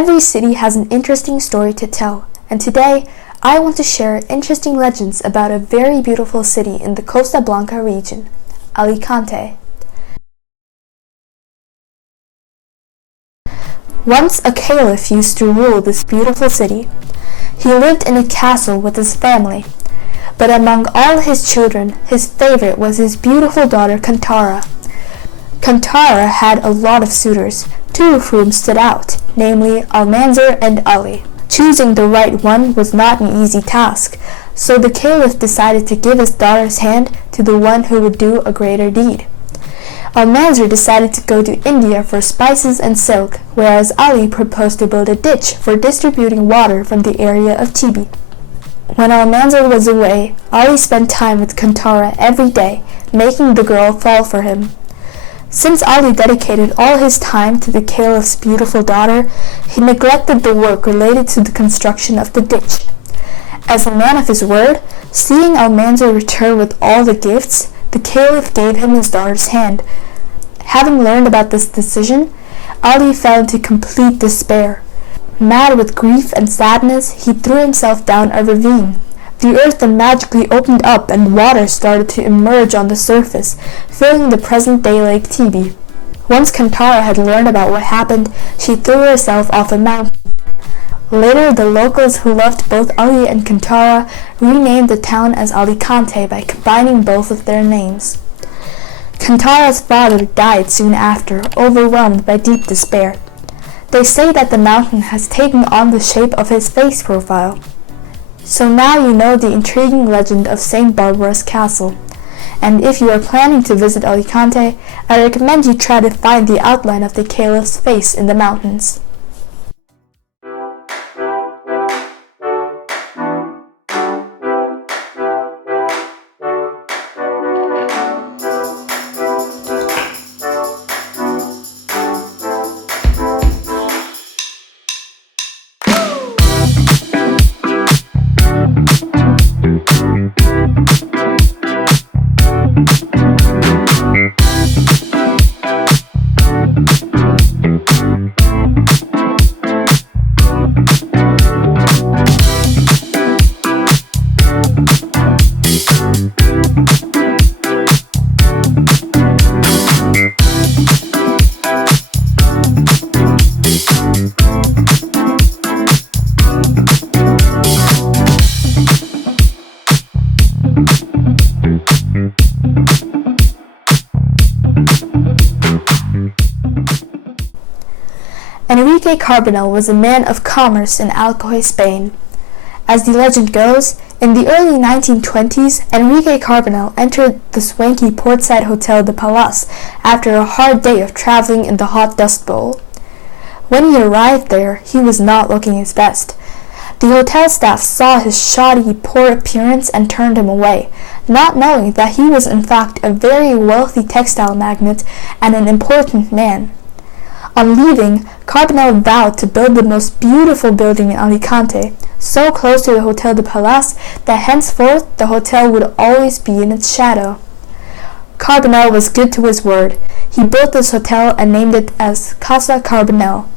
Every city has an interesting story to tell, and today I want to share interesting legends about a very beautiful city in the Costa Blanca region, Alicante. Once a caliph used to rule this beautiful city. He lived in a castle with his family, but among all his children, his favorite was his beautiful daughter Kantara. Kantara had a lot of suitors, two of whom stood out, namely Almanzor and Ali. Choosing the right one was not an easy task, so the caliph decided to give his daughter's hand to the one who would do a greater deed. Almanzor decided to go to India for spices and silk, whereas Ali proposed to build a ditch for distributing water from the area of Tibi. When Almanzor was away, Ali spent time with Kantara every day, making the girl fall for him. Since Ali dedicated all his time to the caliph's beautiful daughter, he neglected the work related to the construction of the ditch. As a man of his word, seeing Almanzor return with all the gifts, the caliph gave him his daughter's hand. Having learned about this decision, Ali fell into complete despair. Mad with grief and sadness, he threw himself down a ravine. The earth then magically opened up and water started to emerge on the surface, filling the present-day Lake Tibi. Once Kantara had learned about what happened, she threw herself off a mountain. Later, the locals who loved both Ali and Kantara renamed the town as Alicante by combining both of their names. Kantara's father died soon after, overwhelmed by deep despair. They say that the mountain has taken on the shape of his face profile. So now you know the intriguing legend of St. Barbara's Castle. And if you are planning to visit Alicante, I recommend you try to find the outline of the caliph's face in the mountains. Enrique Carbonell was a man of commerce in Alcoy, Spain. As the legend goes, in the early 1920s, Enrique Carbonell entered the swanky portside Hotel de Palace after a hard day of traveling in the hot dust bowl. When he arrived there, he was not looking his best. The hotel staff saw his shoddy, poor appearance and turned him away, not knowing that he was in fact a very wealthy textile magnate and an important man. On leaving, Carbonell vowed to build the most beautiful building in Alicante, so close to the Hotel de Palace that henceforth the hotel would always be in its shadow. Carbonell was good to his word. He built this hotel and named it as Casa Carbonell.